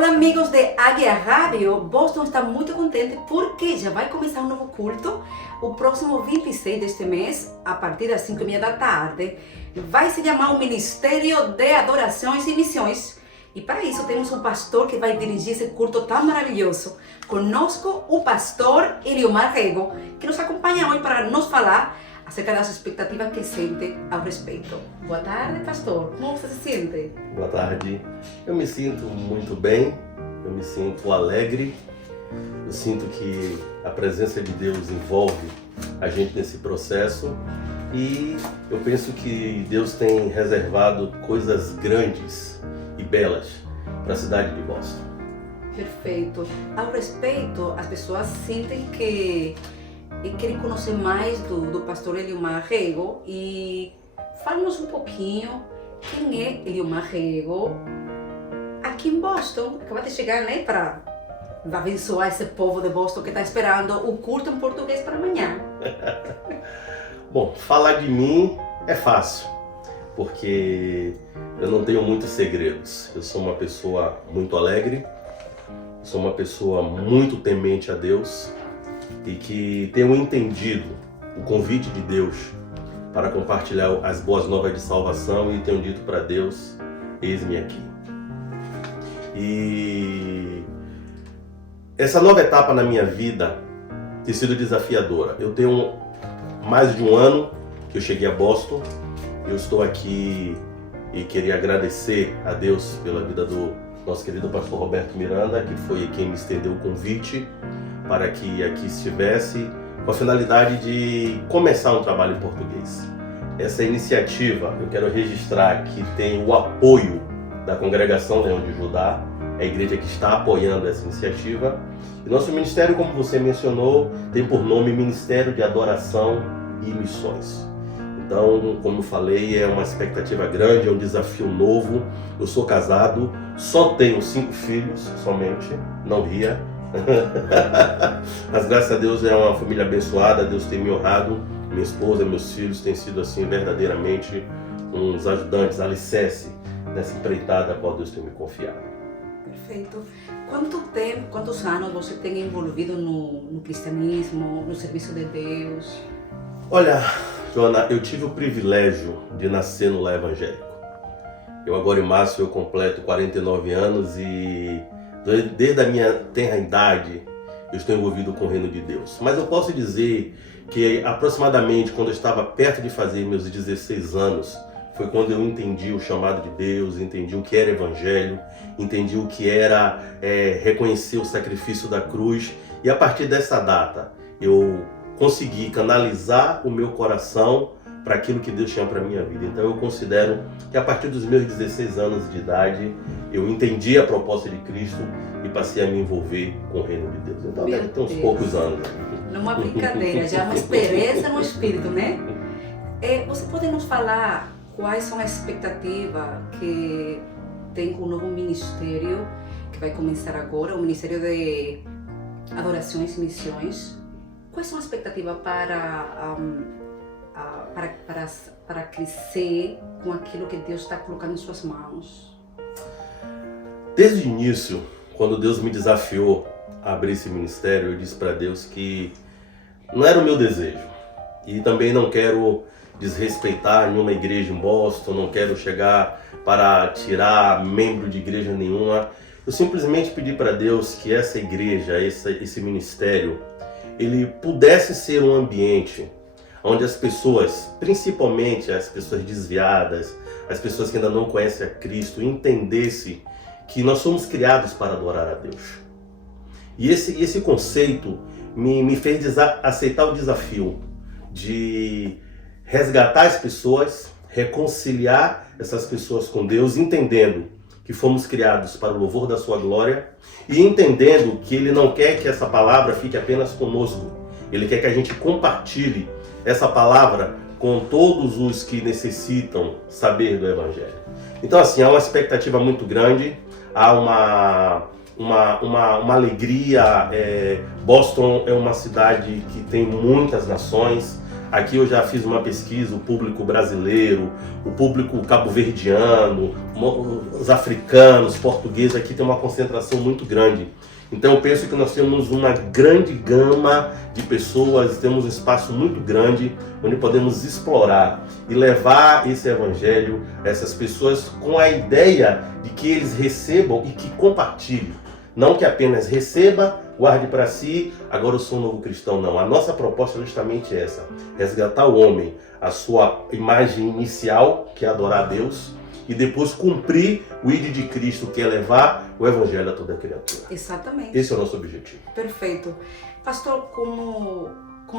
Olá, amigos de Águia Rádio. Boston está muito contente porque já vai começar um novo culto. O próximo 26 deste mês, a partir das 5h30 da tarde, vai se chamar o Ministério de Adorações e Missões. E para isso temos um pastor que vai dirigir esse culto tão maravilhoso. Conosco, o pastor Eliomar Rego, que nos acompanha hoje para nos falar acerca das expectativas que sente ao respeito. Boa tarde, pastor. Como você se sente? Boa tarde. Eu me sinto muito bem, eu me sinto alegre, eu sinto que a presença de Deus envolve a gente nesse processo e eu penso que Deus tem reservado coisas grandes e belas para a cidade de Boston. Perfeito. Ao respeito, as pessoas sentem que querem conhecer mais do pastor Eliomar Rego e fala-nos um pouquinho quem é Eliomar Rego aqui em Boston. Acaba de chegar, né, para abençoar esse povo de Boston que está esperando o culto em português para amanhã. Bom, falar de mim é fácil, porque eu não tenho muitos segredos. Eu sou uma pessoa muito alegre, sou uma pessoa muito temente a Deus e que tenho entendido o convite de Deus para compartilhar as boas novas de salvação e tenho dito para Deus, eis-me aqui. E essa nova etapa na minha vida tem sido desafiadora. Eu tenho mais de um ano que eu cheguei a Boston, eu estou aqui e queria agradecer a Deus pela vida do nosso querido pastor Roberto Miranda, que foi quem me estendeu o convite para que aqui estivesse, com a finalidade de começar um trabalho em português. Essa iniciativa, eu quero registrar que tem o apoio da Congregação Leão de Judá, é a igreja que está apoiando essa iniciativa. E nosso ministério, como você mencionou, tem por nome Ministério de Adoração e Missões. Então, como falei, é uma expectativa grande, é um desafio novo. Eu sou casado, só tenho 5 filhos, somente, não ria. Mas graças a Deus é uma família abençoada, Deus tem me honrado, minha esposa, meus filhos têm sido assim verdadeiramente uns ajudantes, alicerce nessa empreitada a qual Deus tem me confiado. Perfeito. Quantos anos você tem envolvido no cristianismo, no serviço de Deus? Olha, Joana, eu tive o privilégio de nascer no lar evangélico. Eu agora em março eu completo 49 anos e desde a minha tenra idade eu estou envolvido com o reino de Deus. Mas eu posso dizer que aproximadamente quando eu estava perto de fazer meus 16 anos, foi quando eu entendi o chamado de Deus, entendi o que era evangelho, entendi o que era reconhecer o sacrifício da cruz. E a partir dessa data eu consegui canalizar o meu coração para aquilo que Deus tinha para a minha vida. Então eu considero que a partir dos meus 16 anos de idade, eu entendi a proposta de Cristo e passei a me envolver com o reino de Deus. Então deve ter uns poucos anos. Não é uma brincadeira, já é uma experiência no espírito, né? Você pode nos falar quais são as expectativas que tem com o novo ministério que vai começar agora, o Ministério de Adorações e Missões? Quais são as expectativas para crescer com aquilo que Deus está colocando em suas mãos? Desde o início, quando Deus me desafiou a abrir esse ministério, eu disse para Deus que não era o meu desejo. E também não quero desrespeitar nenhuma igreja em Boston, não quero chegar para tirar membro de igreja nenhuma. Eu simplesmente pedi para Deus que essa igreja, esse ministério, ele pudesse ser um ambiente onde as pessoas, principalmente as pessoas desviadas, as pessoas que ainda não conhecem a Cristo, entendessem que nós somos criados para adorar a Deus. E esse conceito me fez aceitar o desafio de resgatar as pessoas, reconciliar essas pessoas com Deus, entendendo que fomos criados para o louvor da sua glória e entendendo que Ele não quer que essa palavra fique apenas conosco. Ele quer que a gente compartilhe essa palavra com todos os que necessitam saber do Evangelho. Então assim, há uma expectativa muito grande, há uma alegria. Boston é uma cidade que tem muitas nações, Aqui eu já fiz uma pesquisa, o público brasileiro, o público cabo-verdiano, os africanos, portugueses, aqui tem uma concentração muito grande. Então eu penso que nós temos uma grande gama de pessoas, temos um espaço muito grande onde podemos explorar e levar esse evangelho a essas pessoas com a ideia de que eles recebam e que compartilhem. Não que apenas receba, guarde para si, agora eu sou um novo cristão, não. A nossa proposta é justamente essa, resgatar o homem, a sua imagem inicial, que é adorar a Deus, e depois cumprir o ID de Cristo, que é levar o evangelho a toda criatura. Exatamente. Esse é o nosso objetivo. Perfeito. Pastor, como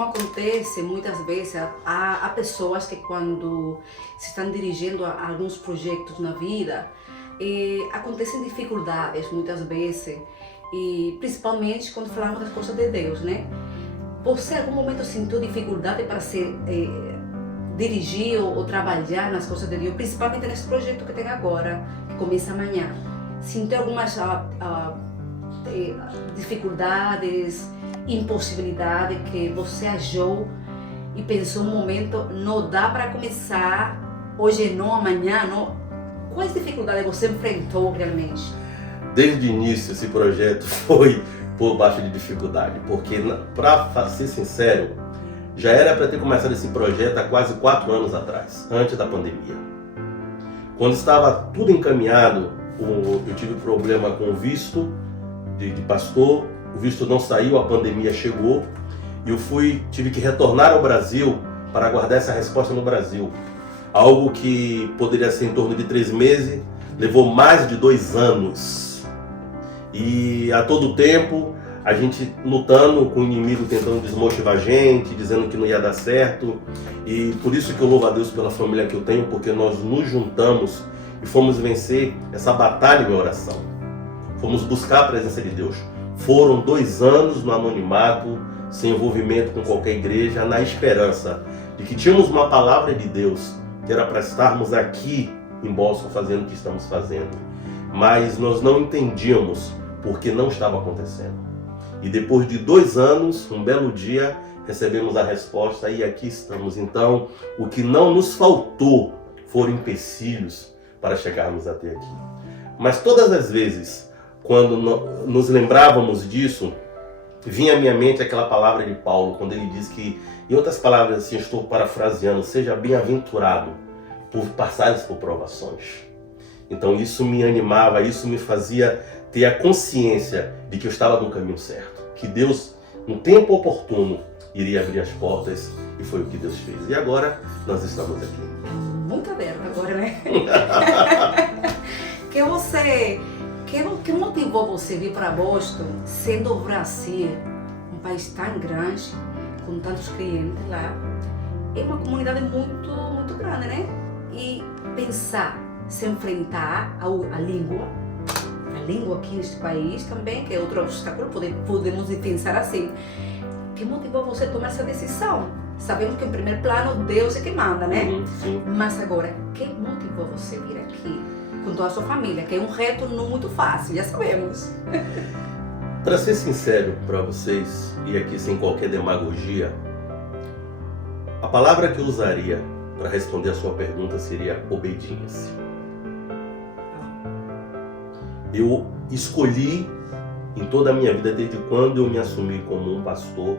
acontece muitas vezes, há pessoas que quando se estão dirigindo a alguns projetos na vida, acontecem dificuldades muitas vezes, e principalmente quando falamos das coisas de Deus, né? Você em algum momento sentiu dificuldade para se dirigir ou trabalhar nas coisas de Deus, principalmente nesse projeto que tem agora, que começa amanhã? Sentiu algumas dificuldades, impossibilidade que você achou e pensou um momento, não dá para começar, hoje não, amanhã não? Quais dificuldades você enfrentou realmente? Desde o início esse projeto foi por baixo de dificuldade, porque, para ser sincero, já era para ter começado esse projeto há quase 4 anos atrás, antes da pandemia. Quando estava tudo encaminhado, eu tive problema com o visto de pastor, o visto não saiu, a pandemia chegou, e eu tive que retornar ao Brasil para aguardar essa resposta no Brasil. Algo que poderia ser em torno de 3 meses, levou mais de 2 anos. E a todo tempo, a gente lutando com o inimigo, tentando desmotivar a gente, dizendo que não ia dar certo. E por isso que eu louvo a Deus pela família que eu tenho, porque nós nos juntamos e fomos vencer essa batalha em oração. Fomos buscar a presença de Deus. Foram 2 anos no anonimato, sem envolvimento com qualquer igreja, na esperança de que tínhamos uma palavra de Deus, que era para estarmos aqui em Boston fazendo o que estamos fazendo. Mas nós não entendíamos porque não estava acontecendo. E depois de 2 anos, um belo dia, recebemos a resposta e aqui estamos. Então, o que não nos faltou foram empecilhos para chegarmos até aqui. Mas todas as vezes, quando nos lembrávamos disso, vinha à minha mente aquela palavra de Paulo, quando ele diz que, em outras palavras, assim, estou parafraseando, seja bem-aventurado por passares por provações. Então isso me animava, isso me fazia ter a consciência de que eu estava no caminho certo, que Deus, no tempo oportuno, iria abrir as portas, e foi o que Deus fez. E agora nós estamos aqui. Muito aberto agora, né? Que motivou você vir para Boston, sendo o Brasil um país tão grande, com tantos clientes lá? É uma comunidade muito, muito grande, né? E pensar, se enfrentar à língua. A língua aqui neste país também, que é outro obstáculo, podemos pensar assim. Que motivou você a tomar essa decisão? Sabemos que em primeiro plano Deus é que manda, né? Sim. Mas agora, que motivou você vir aqui com toda a sua família? Que é um reto não muito fácil, já sabemos. Para ser sincero para vocês, e aqui sem qualquer demagogia, a palavra que eu usaria para responder a sua pergunta seria obediência. Eu escolhi em toda a minha vida, desde quando eu me assumi como um pastor,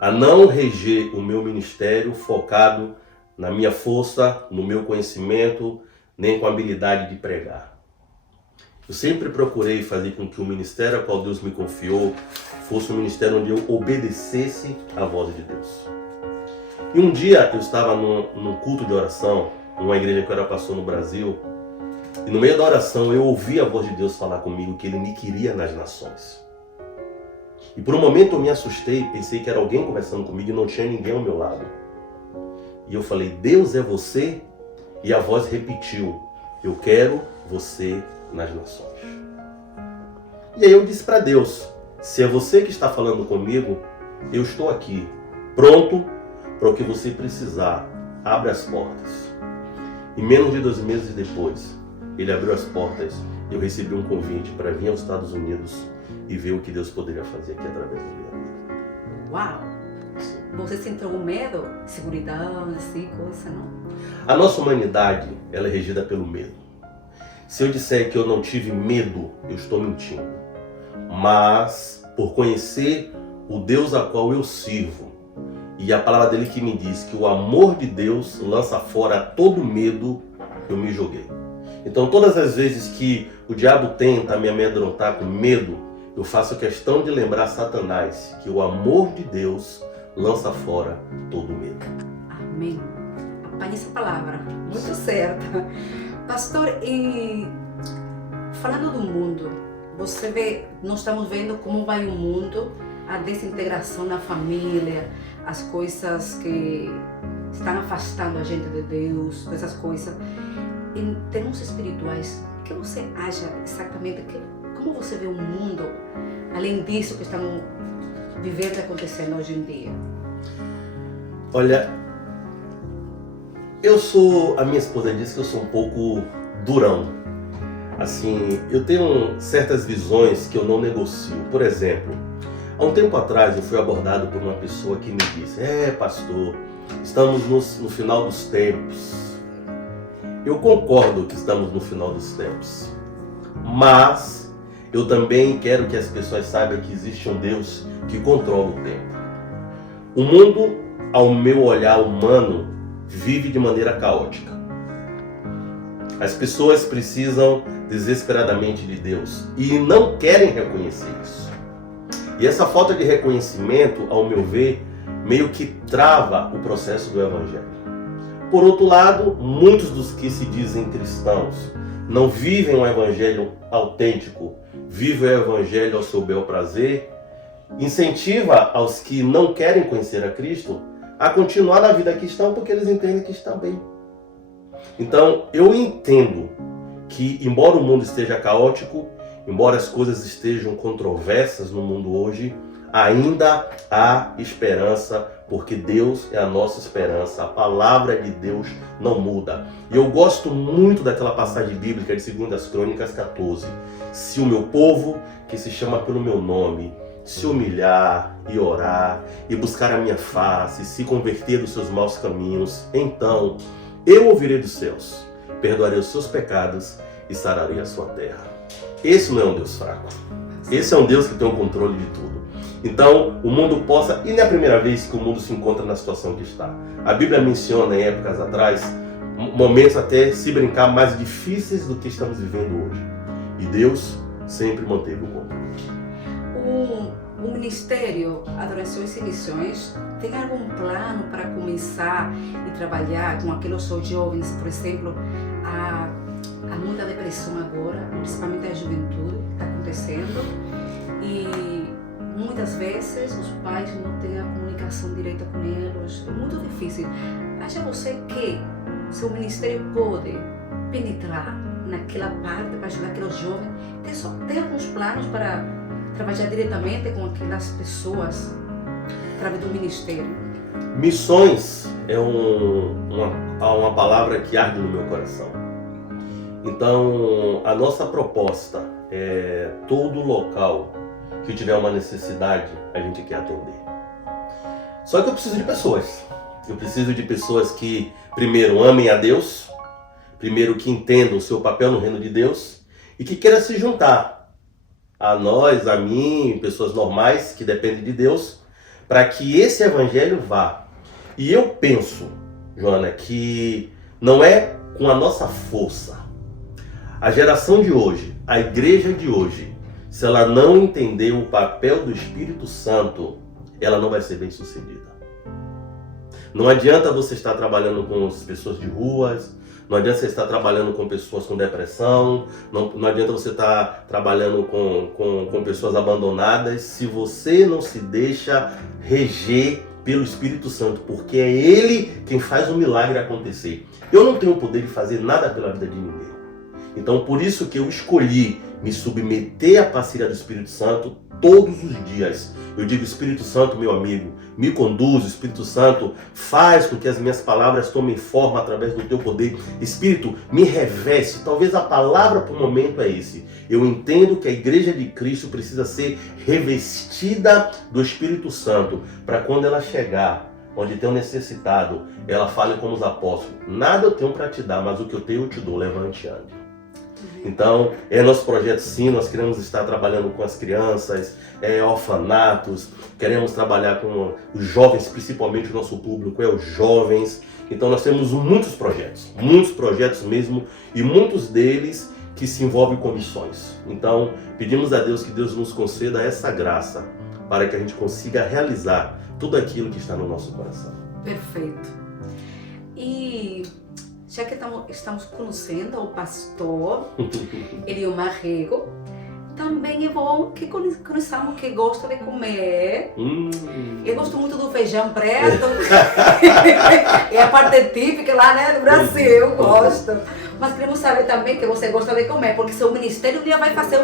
a não reger o meu ministério focado na minha força, no meu conhecimento, nem com a habilidade de pregar. Eu sempre procurei fazer com que o ministério a qual Deus me confiou fosse um ministério onde eu obedecesse à voz de Deus. E um dia eu estava num culto de oração, numa igreja que eu era pastor no Brasil, e no meio da oração eu ouvi a voz de Deus falar comigo que Ele me queria nas nações. E por um momento eu me assustei, pensei que era alguém conversando comigo e não tinha ninguém ao meu lado. E eu falei, Deus é você? E a voz repetiu, eu quero você nas nações. E aí eu disse para Deus, se é você que está falando comigo, eu estou aqui, pronto para o que você precisar, abre as portas. E menos de 2 meses depois, Ele abriu as portas e eu recebi um convite para vir aos Estados Unidos e ver o que Deus poderia fazer aqui através da minha vida. Uau! Você sente algum medo? Seguridão, assim, coisa, não? A nossa humanidade, ela é regida pelo medo. Se eu disser que eu não tive medo, eu estou mentindo. Mas, por conhecer o Deus a qual eu sirvo, e a palavra dele que me diz que o amor de Deus lança fora todo medo, eu me joguei. Então, todas as vezes que o diabo tenta me amedrontar com medo, eu faço questão de lembrar Satanás que o amor de Deus lança fora todo medo. Amém. Apanhe essa palavra, muito certa. Pastor, e falando do mundo, você vê, nós estamos vendo como vai o mundo, a desintegração na família, as coisas que estão afastando a gente de Deus, essas coisas. Em termos espirituais, o que você acha exatamente? Como você vê o mundo, além disso que estamos vivendo e acontecendo hoje em dia? Olha, a minha esposa disse que eu sou um pouco durão. Assim, eu tenho certas visões que eu não negocio. Por exemplo, há um tempo atrás eu fui abordado por uma pessoa que me disse: pastor, estamos no final dos tempos. Eu concordo que estamos no final dos tempos, mas eu também quero que as pessoas saibam que existe um Deus que controla o tempo. O mundo, ao meu olhar humano, vive de maneira caótica. As pessoas precisam desesperadamente de Deus e não querem reconhecer isso. E essa falta de reconhecimento, ao meu ver, meio que trava o processo do Evangelho. Por outro lado, muitos dos que se dizem cristãos não vivem um Evangelho autêntico, vivem o Evangelho ao seu bel prazer, incentiva aos que não querem conhecer a Cristo a continuar na vida que estão, porque eles entendem que estão bem. Então, eu entendo que, embora o mundo esteja caótico, embora as coisas estejam controversas no mundo hoje, ainda há esperança, porque Deus é a nossa esperança. A palavra de Deus não muda. E eu gosto muito daquela passagem bíblica de 2 Crônicas 14. Se o meu povo, que se chama pelo meu nome, se humilhar e orar e buscar a minha face, se converter dos seus maus caminhos, então eu ouvirei dos céus, perdoarei os seus pecados e sararei a sua terra. Esse não é um Deus fraco. Esse é um Deus que tem o controle de tudo. Então, o mundo possa... E não é a primeira vez que o mundo se encontra na situação que está. A Bíblia menciona, em épocas atrás, momentos até, se brincar, mais difíceis do que estamos vivendo hoje. E Deus sempre manteve o controle. O Ministério Adorações e Missões tem algum plano para começar e trabalhar com aqueles jovens, por exemplo, há muita depressão agora, principalmente a juventude, está acontecendo, e muitas vezes os pais não têm a comunicação direta com eles, é muito difícil. Acha você que seu ministério pode penetrar naquela parte para ajudar aqueles jovens? Tem alguns planos para trabalhar diretamente com aquelas pessoas através do ministério? Missões é uma palavra que arde no meu coração. Então, a nossa proposta é todo local que tiver uma necessidade, a gente quer atender. Só que eu preciso de pessoas. Eu preciso de pessoas que, primeiro, amem a Deus, primeiro, que entendam o seu papel no reino de Deus e que queiram se juntar a nós, a mim, pessoas normais que dependem de Deus, para que esse evangelho vá. E eu penso, Joana, que não é com a nossa força. A geração de hoje, a igreja de hoje, se ela não entender o papel do Espírito Santo, ela não vai ser bem sucedida. Não adianta você estar trabalhando com as pessoas de ruas, não adianta você estar trabalhando com pessoas com depressão, não adianta você estar trabalhando com pessoas abandonadas, se você não se deixa reger pelo Espírito Santo, porque é Ele quem faz o milagre acontecer. Eu não tenho o poder de fazer nada pela vida de ninguém. Então, por isso que eu escolhi me submeter à parceria do Espírito Santo todos os dias. Eu digo: Espírito Santo, meu amigo, me conduz, o Espírito Santo faz com que as minhas palavras tomem forma através do teu poder. Espírito, me reveste. Talvez a palavra para o momento é esse. Eu entendo que a igreja de Cristo precisa ser revestida do Espírito Santo, para quando ela chegar onde tem um necessitado, ela fale como os apóstolos: nada eu tenho para te dar, mas o que eu tenho eu te dou, levante e ande. Então, é nosso projeto sim, nós queremos estar trabalhando com as crianças, orfanatos, queremos trabalhar com os jovens, principalmente o nosso público é os jovens. Então nós temos muitos projetos mesmo, e muitos deles que se envolvem com missões. Então, pedimos a Deus que Deus nos conceda essa graça, para que a gente consiga realizar tudo aquilo que está no nosso coração. Perfeito. E já que estamos conhecendo o pastor Eliomar Rego, também é bom que conheçamos que gosta de comer. Eu gosto muito do feijão preto. É a parte típica lá, né, do Brasil, eu gosto. Mas queremos saber também que você gosta de comer, porque seu ministério um dia vai fazer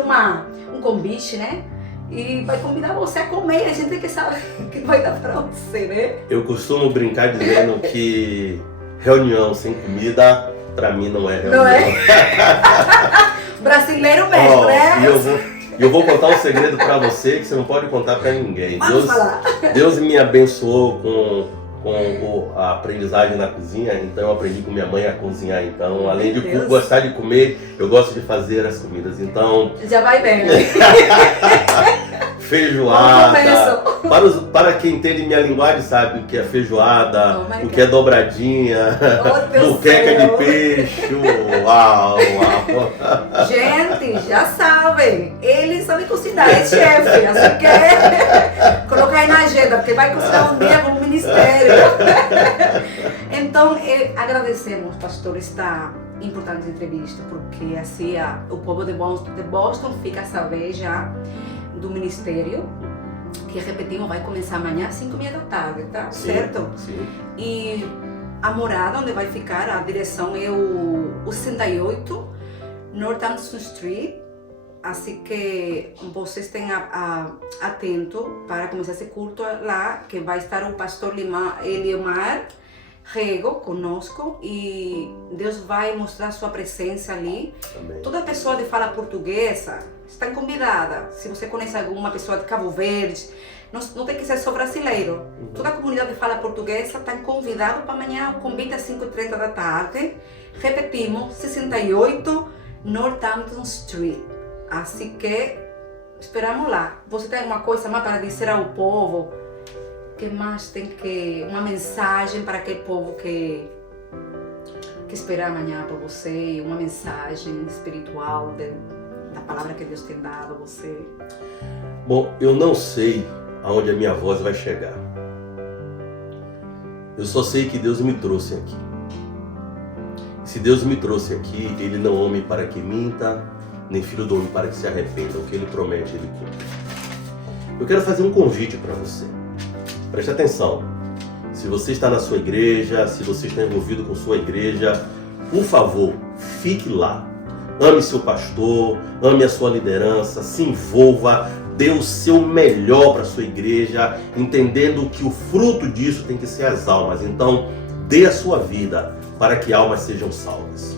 um convite, né? E vai convidar você a comer, a gente tem que saber que vai dar pra você, né? Eu costumo brincar dizendo que reunião sem comida, pra mim, não é reunião. Não é? Brasileiro mesmo, né? E eu vou contar um segredo pra você que você não pode contar pra ninguém. Vamos falar. Deus me abençoou com a aprendizagem na cozinha, então eu aprendi com minha mãe a cozinhar. Então, além de gostar de comer, eu gosto de fazer as comidas. Então, já vai bem. Feijoada. Para quem entende minha linguagem sabe o que é feijoada, o que é dobradinha, muqueca de peixe. Uau. Gente, já sabem, ele sabe cozinhar, é chefe, assim que colocar aí na agenda, porque vai cozinhar um dia no ministério. Então, agradecemos, pastor, esta importante entrevista, porque assim o povo de Boston fica a saber já do ministério, que repetimos, vai começar amanhã às 5h30 da tarde, tá? Sim, certo? Sim. E a morada onde vai ficar, a direção é o 68 Northampton Street, assim que vocês estejam atentos para começar esse culto lá, que vai estar o pastor Eliomar Rego conosco, e Deus vai mostrar sua presença ali. Amém. Toda pessoa de fala portuguesa está convidada. Se você conhece alguma pessoa de Cabo Verde, não tem que ser só brasileiro. Toda a comunidade de fala portuguesa está convidada para amanhã, o convite às 5h30 da tarde. Repetimos, 68 Northampton Street. Assim que esperamos lá. Você tem alguma coisa mais para dizer ao povo? Que mais tem que uma mensagem para aquele povo que espera amanhã para você, uma mensagem espiritual da palavra que Deus tem dado a você? Bom, eu não sei aonde a minha voz vai chegar. Eu só sei que Deus me trouxe aqui. Se Deus me trouxe aqui, Ele não é homem para que minta, nem filho do homem para que se arrependa. O que Ele promete, Ele cumpre. Eu quero fazer um convite para você. Preste atenção. Se você está na sua igreja, se você está envolvido com sua igreja, por favor, fique lá. Ame seu pastor, ame a sua liderança, se envolva, dê o seu melhor para a sua igreja, entendendo que o fruto disso tem que ser as almas. Então, dê a sua vida para que almas sejam salvas.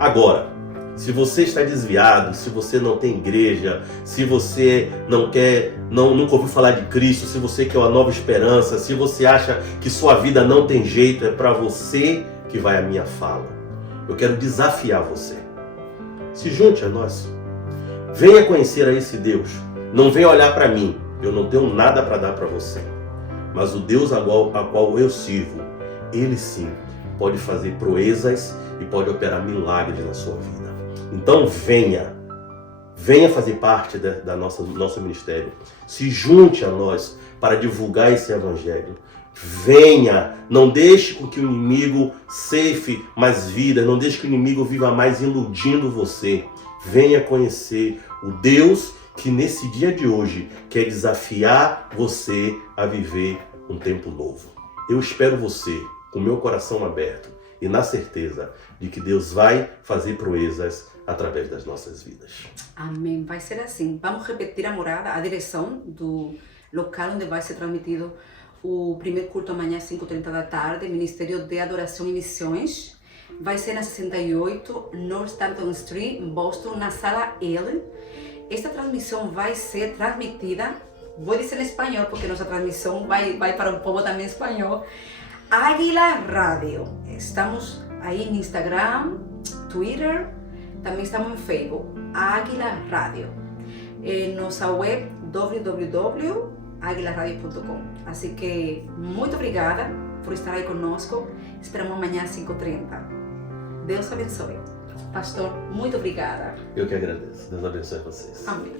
Agora, se você está desviado, se você não tem igreja, se você nunca ouviu falar de Cristo, se você quer uma nova esperança, se você acha que sua vida não tem jeito, é para você que vai a minha fala. Eu quero desafiar você. Se junte a nós. Venha conhecer a esse Deus. Não venha olhar para mim. Eu não tenho nada para dar para você. Mas o Deus a qual eu sirvo, Ele sim pode fazer proezas e pode operar milagres na sua vida. Então venha fazer parte do nosso ministério. Se junte a nós para divulgar esse evangelho. Venha, não deixe com que o inimigo ceife mais vidas, não deixe que o inimigo viva mais iludindo você. Venha conhecer o Deus que nesse dia de hoje quer desafiar você a viver um tempo novo. Eu espero você com meu coração aberto e na certeza de que Deus vai fazer proezas através das nossas vidas. Amém. Vai ser assim. Vamos repetir a morada, a direção do local onde vai ser transmitido o primeiro culto amanhã às 5h30 da tarde, Ministério de Adoração e Missões. Vai ser na 68 North Stanton Street, em Boston, na sala L. Esta transmissão vai ser transmitida, vou dizer em espanhol, porque nossa transmissão vai para o povo também espanhol. Águila Rádio. Estamos aí no Instagram, Twitter, também estamos no Facebook. Águila Rádio. Nossa web www.aguilaradio.com. Assim que muito obrigada por estar aí conosco. Esperamos amanhã às 5h30. Deus abençoe. Pastor, muito obrigada. Eu que agradeço. Deus abençoe vocês. Amém.